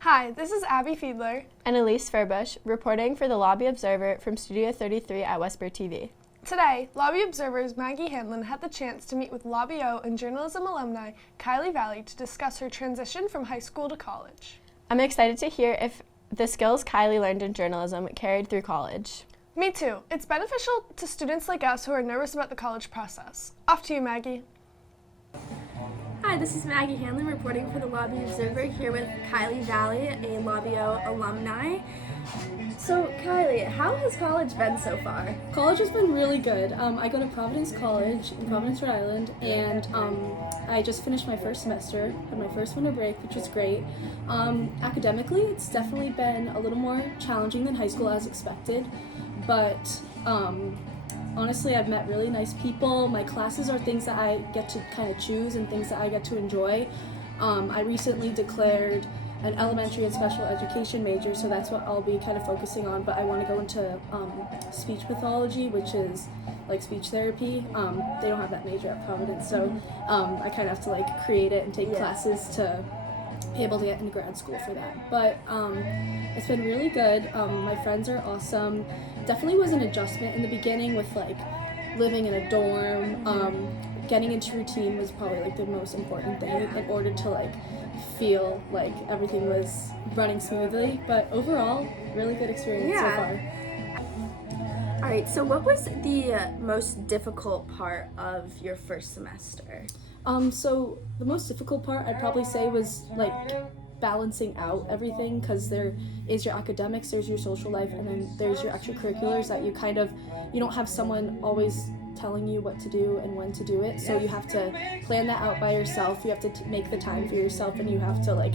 Hi, this is Abby Fiedler and Elise Furbush, reporting for the Lobby Observer from Studio 33 at Westborough TV. Today, Lobby Observer's Maggie Hanlon had the chance to meet with Lobby O and journalism alumni Kiley Vallee to discuss her transition from high school to college. I'm excited to hear if the skills Kiley learned in journalism carried through college. Me too. It's beneficial to students like us who are nervous about the college process. Off to you, Maggie. Hi, this is Maggie Hanlon reporting for the Lobby Observer here with Kiley Vallee, a Lobby O alumni. So Kiley, how has college been so far? College has been really good. I go to Providence College in Providence, Rhode Island, and I just finished my first semester, had my first winter break, which was great. Academically, it's definitely been a little more challenging than high school as expected, but honestly, I've met really nice people. My classes are things that I get to kind of choose and things that I get to enjoy. I recently declared an elementary and special education major, so that's what I'll be kind of focusing on, but I want to go into speech pathology, which is like speech therapy. They don't have that major at Providence, so I kind of have to like create it and take classes to be able to get into grad school for that. But it's been really good. My friends are awesome. Definitely was an adjustment in the beginning with like living in a dorm. Getting into routine was probably like the most important thing in order to like feel like everything was running smoothly. But overall, really good experience so far. All right, so what was the most difficult part of your first semester? So the most difficult part I'd probably say was like balancing out everything, because there is your academics, there's your social life, and then there's your extracurriculars that you don't have someone always telling you what to do and when to do it, so you have to plan that out by yourself. You have to make the time for yourself, and you have to like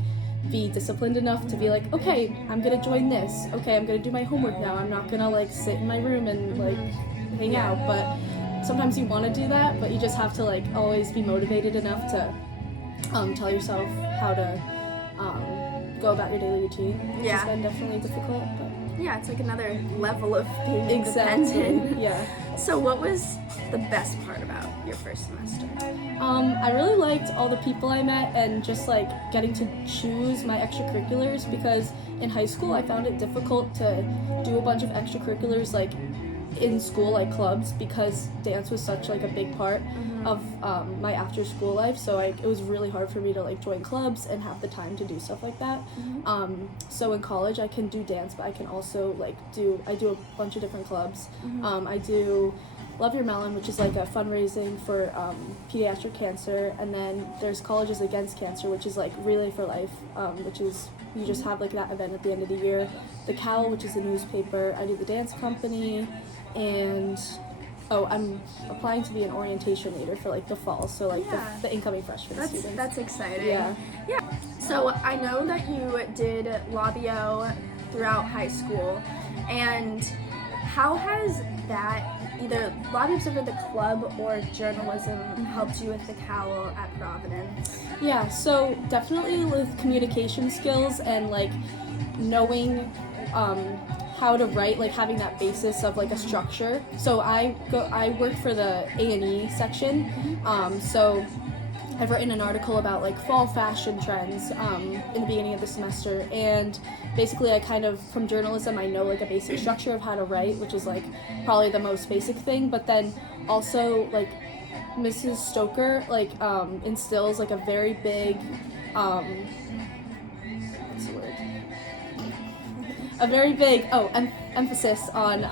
be disciplined enough to be like, okay, I'm gonna join this, okay, I'm gonna do my homework now, I'm not gonna like sit in my room and like hang out. But sometimes you want to do that, but you just have to like always be motivated enough to tell yourself how to go about your daily routine, which has been definitely difficult. But yeah, it's like another level of being exactly. independent. Yeah. So what was the best part about your first semester? I really liked all the people I met and just like getting to choose my extracurriculars, because in high school I found it difficult to do a bunch of extracurriculars like in school, like clubs, because dance was such like a big part of my after school life, so it was really hard for me to like join clubs and have the time to do stuff like that. So in college I can do dance, but I can also like I do a bunch of different clubs. I do Love Your Melon, which is like a fundraising for pediatric cancer, and then there's Colleges Against Cancer, which is like Relay for Life, which is you just have like that event at the end of the year. The Cowl, which is a newspaper. I do the dance company, and I'm applying to be an orientation leader for like the fall, so like the incoming freshman students. That's exciting. Yeah. So I know that you did Lobby O throughout high school, and how has that, either Lobby Observer, the club, or journalism, helped you with the Cowl at Providence? Yeah, so definitely with communication skills and like knowing how to write, like having that basis of like a structure. So I work for the A&E section, so I've written an article about like fall fashion trends in the beginning of the semester, and basically I kind of, from journalism, I know like a basic structure of how to write, which is like probably the most basic thing, but then also like Mrs. Stoker like instills like a very big what's the word? A very big emphasis on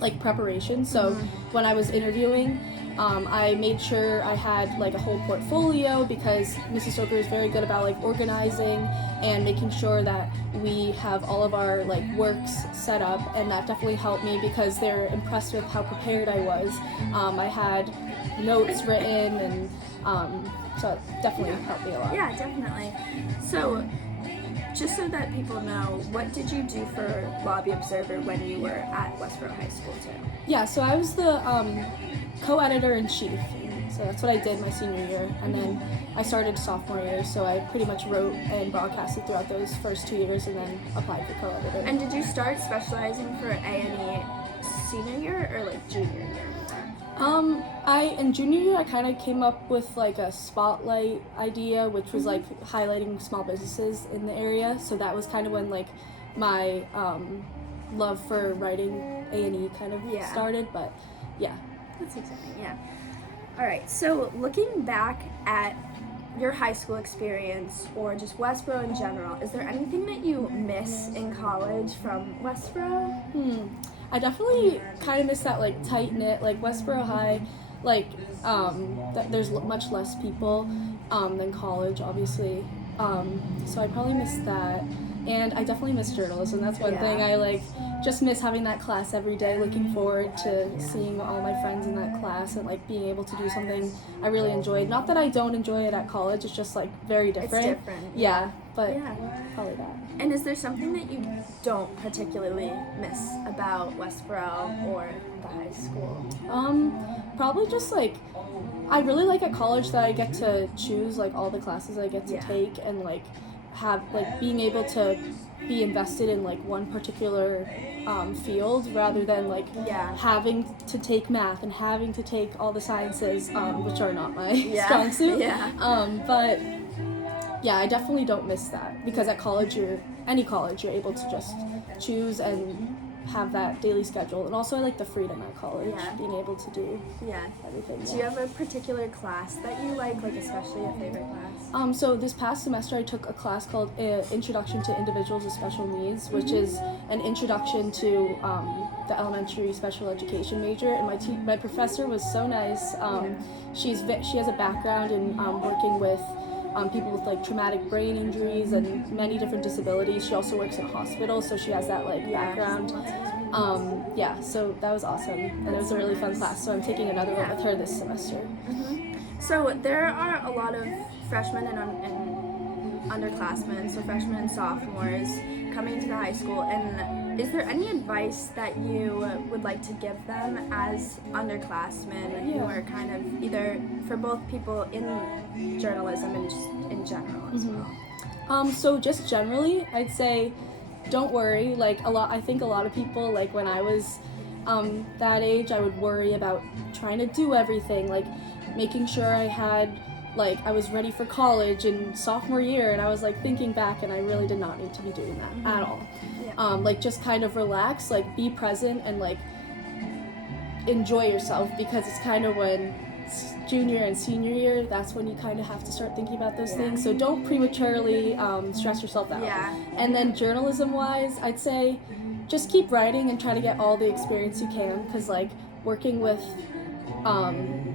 like preparation. So when I was interviewing, I made sure I had like a whole portfolio, because Mrs. Stoker is very good about like organizing and making sure that we have all of our like works set up, and that definitely helped me because they're impressed with how prepared I was. I had notes written, and so it definitely helped me a lot. Yeah, definitely. So just so that people know, what did you do for Lobby Observer when you were at Westborough High School too? Yeah, so I was the co-editor-in-chief, so that's what I did my senior year, and then I started sophomore year, so I pretty much wrote and broadcasted throughout those first 2 years, and then applied for co-editor. And did you start specializing for A&E senior year or like junior year? In junior year, I kind of came up with like a spotlight idea, which was like highlighting small businesses in the area. So that was kind of when like my love for writing A&E kind of started. But yeah, That's exciting, yeah. All right, so looking back at your high school experience or just Westborough in general, is there anything that you miss in college from Westborough? I definitely kind of miss that like tight knit, like Westborough High, like there's much less people than college, obviously. So I probably miss that, and I definitely miss journalism. That's one thing I like. Just miss having that class every day. Looking forward to seeing all my friends in that class and like being able to do something I really enjoyed. Not that I don't enjoy it at college. It's just like very different. It's different. Yeah, but probably that. And is there something that you don't particularly miss about Westborough or the high school? Probably just like I really like at college that I get to choose like all the classes I get to take and like have like being able to be invested in like one particular field rather than like having to take math and having to take all the sciences, which are not my strong suit. But yeah, I definitely don't miss that because at college, any college, you're able to just choose and have that daily schedule. And also I like the freedom at college, being able to do everything. Do you have a particular class that you like especially a favorite class? So this past semester I took a class called Introduction to Individuals with Special Needs, which is an introduction to the elementary special education major, and my professor was so nice. She has a background in working with people with like traumatic brain injuries and many different disabilities. She also works in a hospital, so she has that like background. So that was awesome, and it was a really fun class. So I'm taking another one with her this semester. So there are a lot of freshmen and underclassmen, so freshmen and sophomores, coming to the high school, and is there any advice that you would like to give them as underclassmen who are kind of either for both people in journalism and just in general as well? So just generally, I'd say don't worry. Like I think a lot of people, like when I was that age, I would worry about trying to do everything, like making sure I was ready for college in sophomore year, and I was like thinking back, and I really did not need to be doing that at all. Like just kind of relax, like be present, and like enjoy yourself, because it's kind of when junior and senior year, that's when you kind of have to start thinking about those things. So don't prematurely stress yourself out. And then journalism-wise, I'd say just keep writing and try to get all the experience you can, because like working with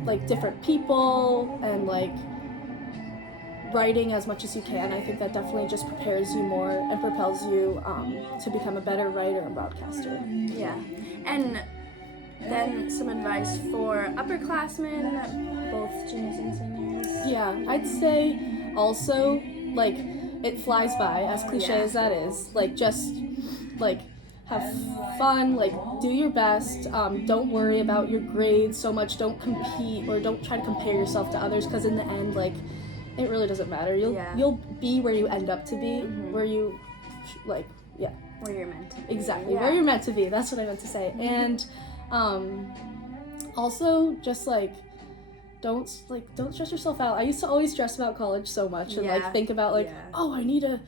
like different people and like writing as much as you can, I think that definitely just prepares you more and propels you to become a better writer and broadcaster. And then some advice for upperclassmen, both juniors and seniors. I'd say also, like, it flies by, as cliche as that is. Like, just like have fun, like do your best, don't worry about your grades so much, don't compete or don't try to compare yourself to others, because in the end, like, it really doesn't matter. You'll be where you end up to be, where you where you're meant to be. Exactly, where you're meant to be, that's what I meant to say. And also just like don't stress yourself out. I used to always stress about college so much and like think about like oh, I need to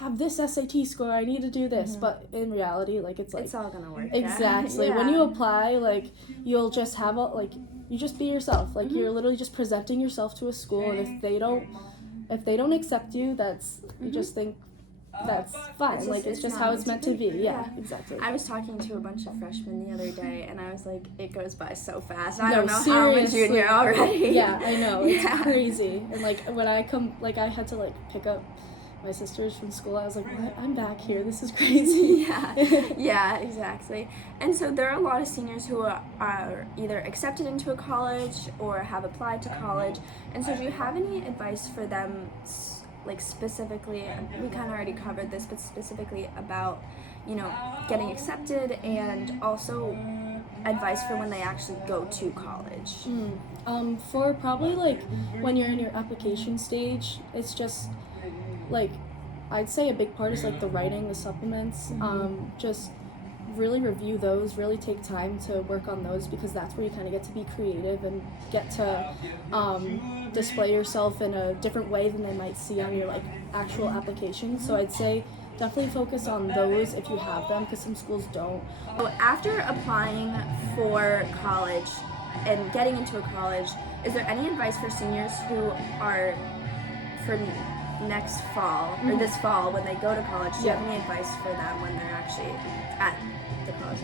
have this SAT score, I need to do this, but in reality, like it's all gonna work. Exactly. When you apply, like you'll just have you just be yourself. Like you're literally just presenting yourself to a school, and if they don't accept you, you just think that's fine. It's just how it's meant to be. Yeah, exactly. I was talking to a bunch of freshmen the other day, and I was like, it goes by so fast. I don't know how I'm a junior already. Yeah, I know. It's crazy. And like when I I had to like pick up my sisters from school, I was like, what? I'm back here. This is crazy. Yeah, exactly. And so there are a lot of seniors who are either accepted into a college or have applied to college. And so do you have any advice for them, like specifically, we kind of already covered this, but specifically about, getting accepted, and also advice for when they actually go to college? For probably like when you're in your application stage, it's just like I'd say a big part is like the writing, the supplements, just really review those, really take time to work on those, because that's where you kind of get to be creative and get to display yourself in a different way than they might see on your actual application. So I'd say definitely focus on those if you have them, because some schools don't. So after applying for college and getting into a college, is there any advice for seniors who are for next fall or this fall when they go to college? Do you have any advice for them when they're actually at the college?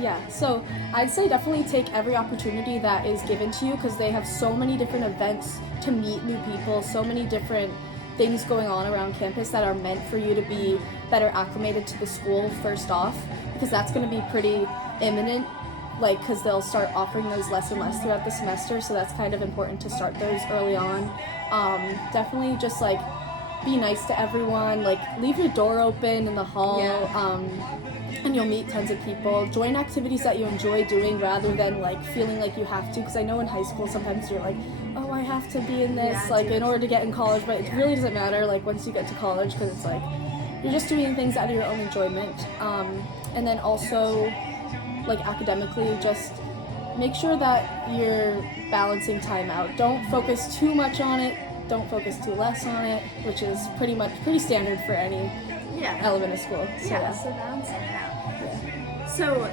Yeah, so I'd say definitely take every opportunity that is given to you, because they have so many different events to meet new people, so many different things going on around campus that are meant for you to be better acclimated to the school first off, because that's going to be pretty imminent, because they'll start offering those less and less throughout the semester, so that's kind of important to start those early on. Definitely just be nice to everyone, leave your door open in the hall, and you'll meet tons of people. Join activities that you enjoy doing rather than feeling like you have to, because I know in high school sometimes you're oh, I have to be in this in order to get in college, but it really doesn't matter once you get to college, because it's you're just doing things out of your own enjoyment. And then also academically, just make sure that you're balancing time out. Don't focus too much on it, don't focus too less on it, which is pretty standard for any element of school. So, so balance it out. So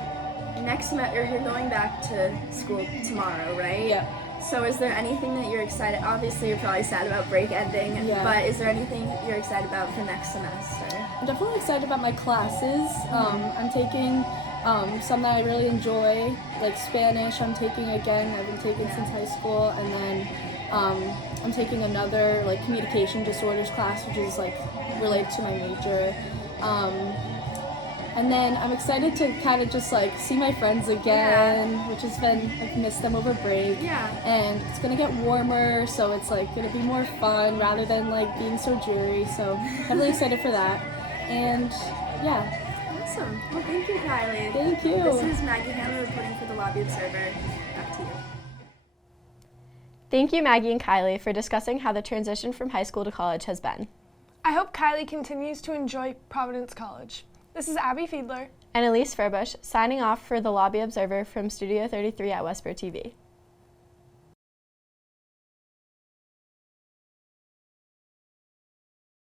next semester, you're going back to school tomorrow, right? Yeah. So is there anything that you're excited? Obviously, you're probably sad about break ending, but is there anything you're excited about for next semester? I'm definitely excited about my classes. I'm taking some that I really enjoy, like Spanish. I'm taking again. I've been taking since high school, and then I'm taking another communication disorders class, which is related to my major. And then I'm excited to kind of just see my friends again, which has been, I've missed them over break. Yeah. And it's gonna get warmer, so it's gonna be more fun rather than being so dreary. So I'm really excited for that. And yeah. Awesome. Well, thank you, Kiley. Thank you. This is Maggie Hanlon reporting for the Lobby Observer. Back to you. Thank you, Maggie and Kiley, for discussing how the transition from high school to college has been. I hope Kiley continues to enjoy Providence College. This is Abby Fiedler And Elise Furbush, signing off for the Lobby Observer from Studio 33 at Westborough TV.